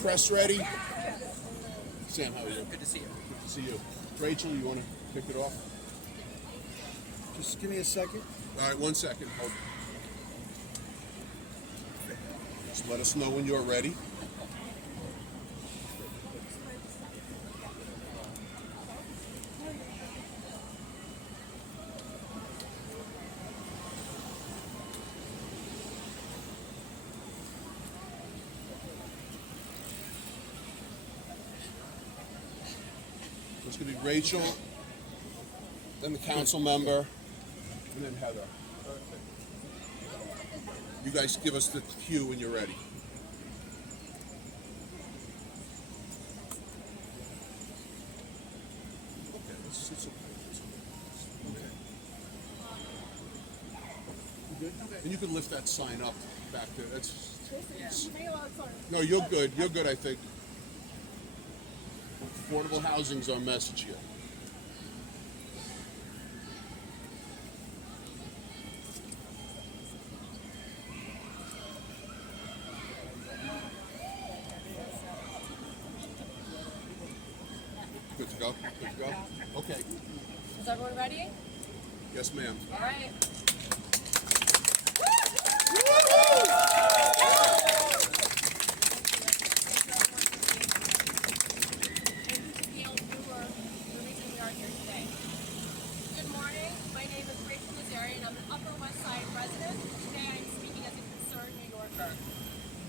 Press ready. Sam, how are you? Good to see you. Good to see you. Rachel, you want to kick it off? Just give me a second. All right, 1 second. Hold. Just let us know when you're ready. It's going to be Rachel, then the council member, and then Heather. You guys give us the cue when you're ready. Okay, it's okay. You good? Okay. And you can lift that sign up back there. No, you're good. You're good, I think. Affordable housing's our message here. Good to go? Good to go? Okay. Is everyone ready? Yes, ma'am. All right. Good morning. My name is Rachel and I'm an Upper West Side resident. Today I'm speaking as a concerned New Yorker.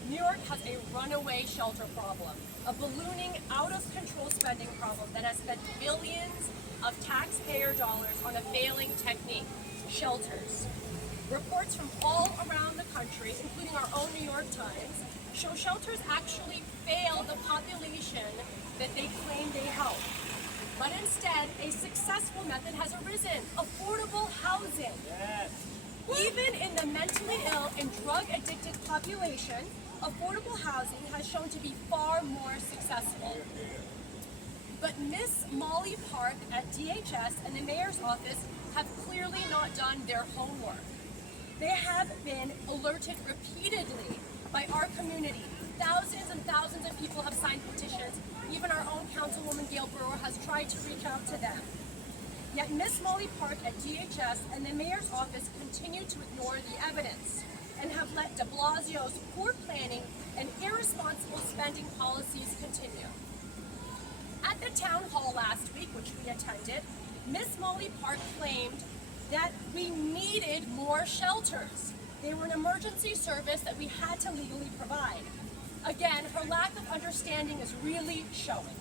New York has a runaway shelter problem, a ballooning, out-of-control spending problem that has spent billions of taxpayer dollars on a failing technique, shelters. Reports from all around the country, including our own New York Times, show shelters actually fail the population that they claim they help. But instead, a successful method has arisen: affordable housing. Yes. Even in the mentally ill and drug-addicted population, affordable housing has shown to be far more successful. But Miss Molly Park at DHS and the mayor's office have clearly not done their homework. They have been alerted repeatedly by our community. Thousands and thousands of people have signed petitions. Even our own councilwoman Gail Brewer has tried to reach out to them. Yet Miss Molly Park at DHS and the mayor's office continue to ignore the evidence and have let de Blasio's poor planning and irresponsible spending policies continue. At the town hall last week, which we attended, Miss Molly Park claimed that we needed more shelters. They were an emergency service that we had to legally provide. Again, her lack of understanding is really showing.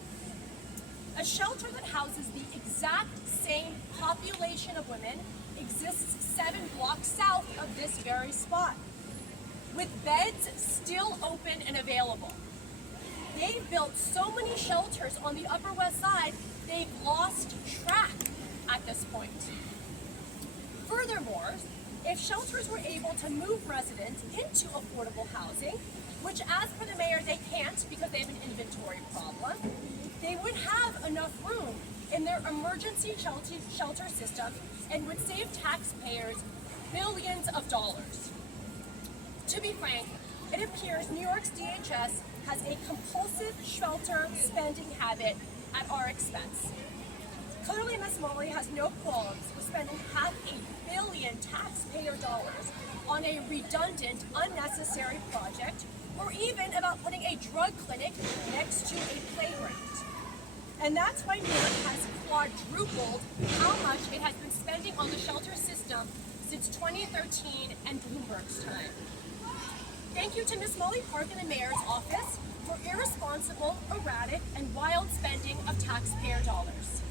A shelter that houses the exact same population of women exists 7 blocks south of this very spot, with beds still open and available. They've built so many shelters on the Upper West Side, they've lost track at this point. Furthermore, if shelters were able to move residents into affordable housing, which as per the mayor they can't because they have an inventory problem, they would have enough room in their emergency shelter system and would save taxpayers billions of dollars. To be frank, it appears New York's DHS has a compulsive shelter spending habit at our expense. Clearly, Ms. Molly has no qualms with spending $500 million taxpayer dollars on a redundant, unnecessary project, or even about putting a drug clinic next to a playground. And that's why New York has quadrupled how much it has been spending on the shelter system since 2013 and Bloomberg's time. Thank you to Ms. Molly Park and the mayor's office for irresponsible, erratic, and wild spending of taxpayer dollars.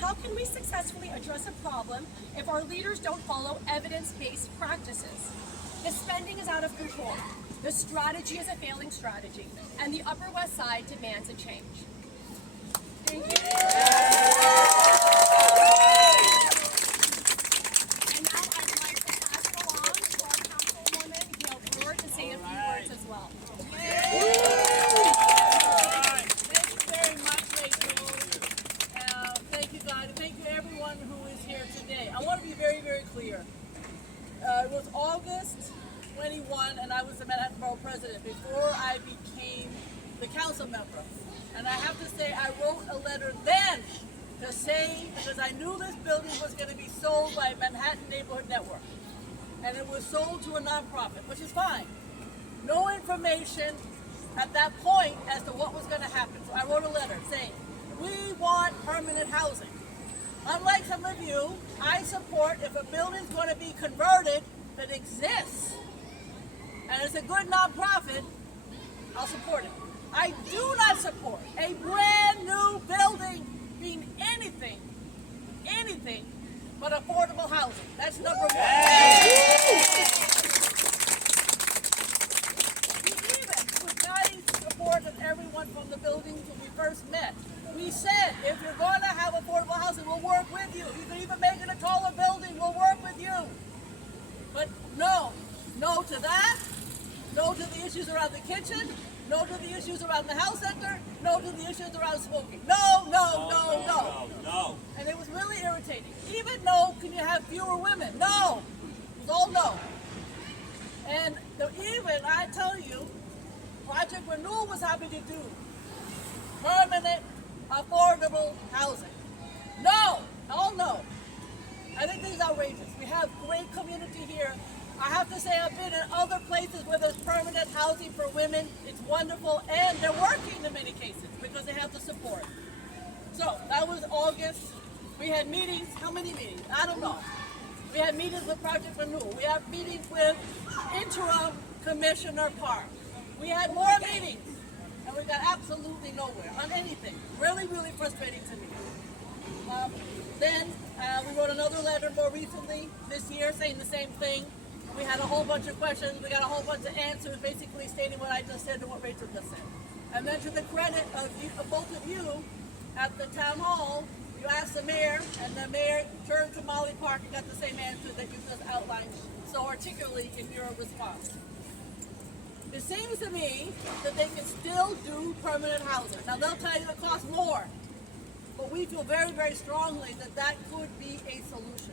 How can we successfully address a problem if our leaders don't follow evidence-based practices? The spending is out of control. The strategy is a failing strategy, and the Upper West Side demands a change. Thank you. And now I'd like to pass it along to our councilwoman, Gail Brewer, to say a few words as well. Thank you very much, Rachel. Thank you, God, and thank you everyone who is here today. I want to be very, very clear. It was August 21, and I was the Manhattan Borough President before I became the council council member. And I have to say, I wrote a letter then to say, because I knew this building was going to be sold by Manhattan Neighborhood Network. And it was sold to a nonprofit, which is fine. No information at that point as to what was going to happen. So I wrote a letter saying, we want permanent housing. Unlike some of you, I support if a building's going to be converted that exists, and it's a good nonprofit, I'll support it. I do not support a brand new building being anything but affordable housing. That's number one. We even, with guiding support of everyone from the buildings when we first met, we said, if you're going to have affordable housing, we'll work with you. You can even make it a taller building, we'll work with you. But no to that, no to the issues around the kitchen, no to the issues around the health center, no to the issues around smoking. No. And it was really irritating. Even no, can you have fewer women? No. It was all no. And even, I tell you, Project Renewal was happy to do permanent, affordable housing. No, all no. I think this is outrageous. We have great community here. I have to say I've been in other places where there's permanent housing for women. It's wonderful, and they're working in many cases because they have the support. So that was August. We had meetings. How many meetings? I don't know. We had meetings with Project Renewal. We had meetings with Interim Commissioner Park. We had more meetings, and we got absolutely nowhere on anything. Really, really frustrating to me. Then we wrote another letter more recently this year saying the same thing. We had a whole bunch of questions. We got a whole bunch of answers basically stating what I just said and what Rachel just said. And then to the credit of both of you at the town hall, you asked the mayor, and the mayor turned to Molly Park and got the same answer that you just outlined so articulately in your response. It seems to me that they can still do permanent housing. Now they'll tell you it costs more, but we feel very, very strongly that that could be a solution.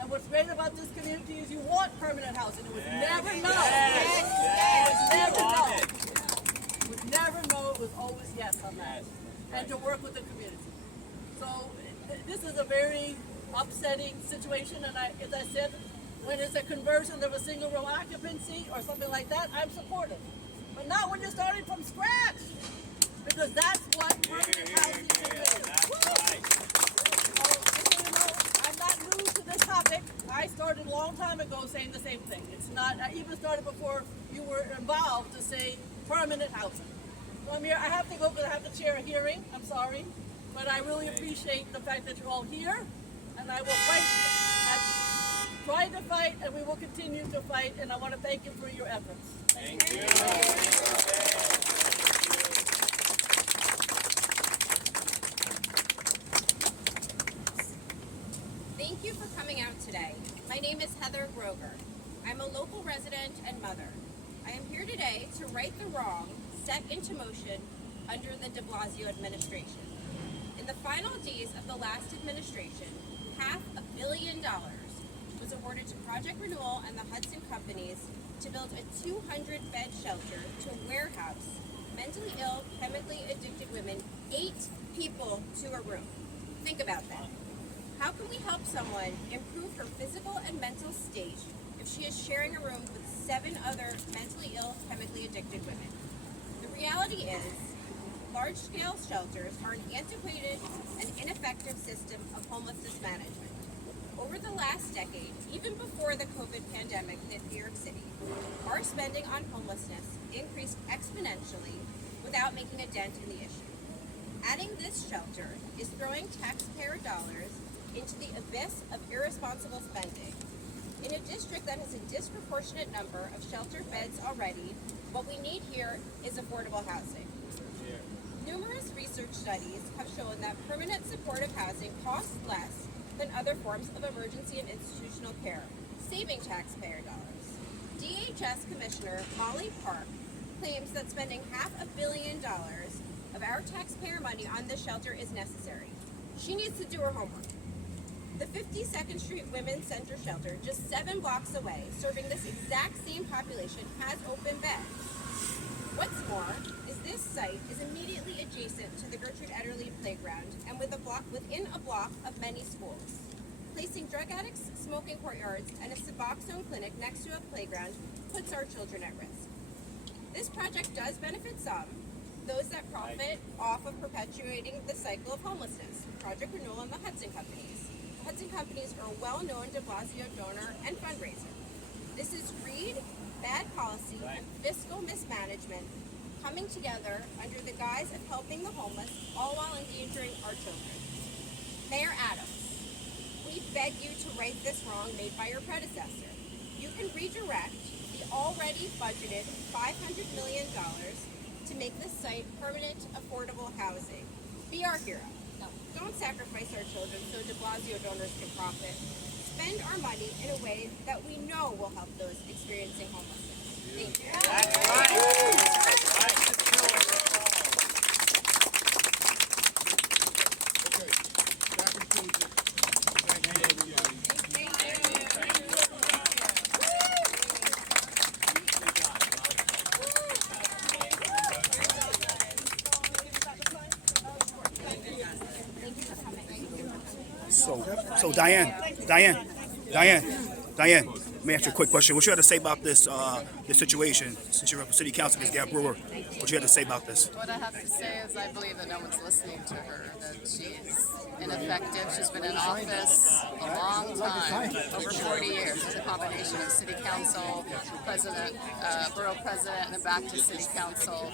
And what's great about this community is you want permanent housing. It was never no. It was never no. It was never no. It was always yes on that. And to work with the community. So this is a very upsetting situation. And as I said, when it's a conversion of a single room occupancy or something like that, I'm supportive. But not when you're starting from scratch. Because that's what permanent housing should do. I'm not new to this topic. I started a long time ago saying the same thing. It's not, I even started before you were involved to say permanent housing. So I'm here, I have to go because I have to chair a hearing. I'm sorry. But I really appreciate the fact that you're all here. And I will fight. I've tried to fight and we will continue to fight. And I want to thank you for your efforts. Thank you. Thank you for coming out today. My name is Heather Groger. I'm a local resident and mother. I am here today to right the wrong set into motion under the de Blasio administration. In the final days of the last administration, $500 million was awarded to Project Renewal and the Hudson companies to build a 200-bed shelter to warehouse mentally ill, chemically addicted women, 8 people to a room. Think about that. How can we help someone improve her physical and mental state if she is sharing a room with 7 other mentally ill, chemically addicted women? The reality is, large-scale shelters are an antiquated and ineffective system of homelessness management. Over the last decade, even before the COVID pandemic hit New York City, our spending on homelessness increased exponentially without making a dent in the issue. Adding this shelter is throwing taxpayer dollars into the abyss of irresponsible spending. In a district that has a disproportionate number of shelter beds already, what we need here is affordable housing. Numerous research studies have shown that permanent supportive housing costs less than other forms of emergency and institutional care, saving taxpayer dollars. DHS Commissioner Molly Park claims that spending $500 million of our taxpayer money on this shelter is necessary. She needs to do her homework. The 52nd Street Women's Center shelter, just 7 blocks away, serving this exact same population, has open beds. What's more, is This site is immediately adjacent to the Gertrude Ederle Playground and within a block of many schools. Placing drug addicts, smoking courtyards, and a Suboxone Clinic next to a playground puts our children at risk. This project does benefit some, those that profit off of perpetuating the cycle of homelessness, Project Renewal and the Hudson Companies. The Hudson Companies are a well-known de Blasio donor and fundraiser. This is greed, bad policy, and fiscal mismanagement coming together under the guise of helping the homeless, all while endangering our children. Mayor Adams, we beg you to right this wrong made by your predecessor. You can redirect the already budgeted $500 million to make this site permanent, affordable housing. Be our hero. Don't sacrifice our children so de Blasio donors can profit. Spend our money in a way that we know will help those experiencing homelessness. Thank you. Okay, that concludes it. Thank you, everybody. So Diane, let me ask you a quick question. What you had to say about this situation, since you're a city council, Ms. Gab Brewer? What you had to say about this? What I have to say is I believe that no one's listening to her, that she's ineffective. She's been in office a long time, over 40 years, as a combination of city council, president, borough president, and then back to city council,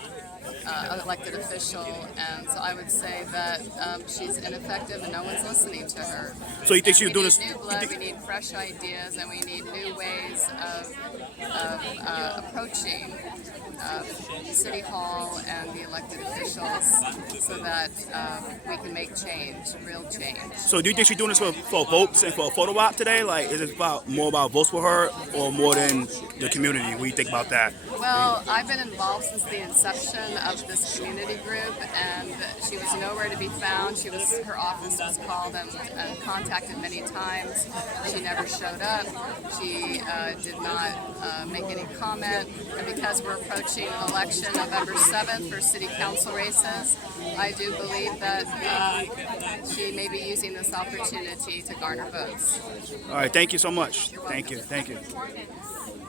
elected official. And so I would say that she's ineffective and no one's listening to her. So you think she would do this? We need new blood, we need fresh ideas, and we need new ways of approaching City Hall and the elected officials so that we can make change, real change. So do you think she's doing this for votes and for a photo op today? Like, is it more about votes for her or more than the community? What do you think about that? Well, I've been involved since the inception of this community group, and she was nowhere to be found. Her office was called and contacted many times. She never showed up. She did not make any comment. And because we're approaching election November 7th for city council races, I do believe that she may be using this opportunity to garner votes. All right, thank you so much. Thank you.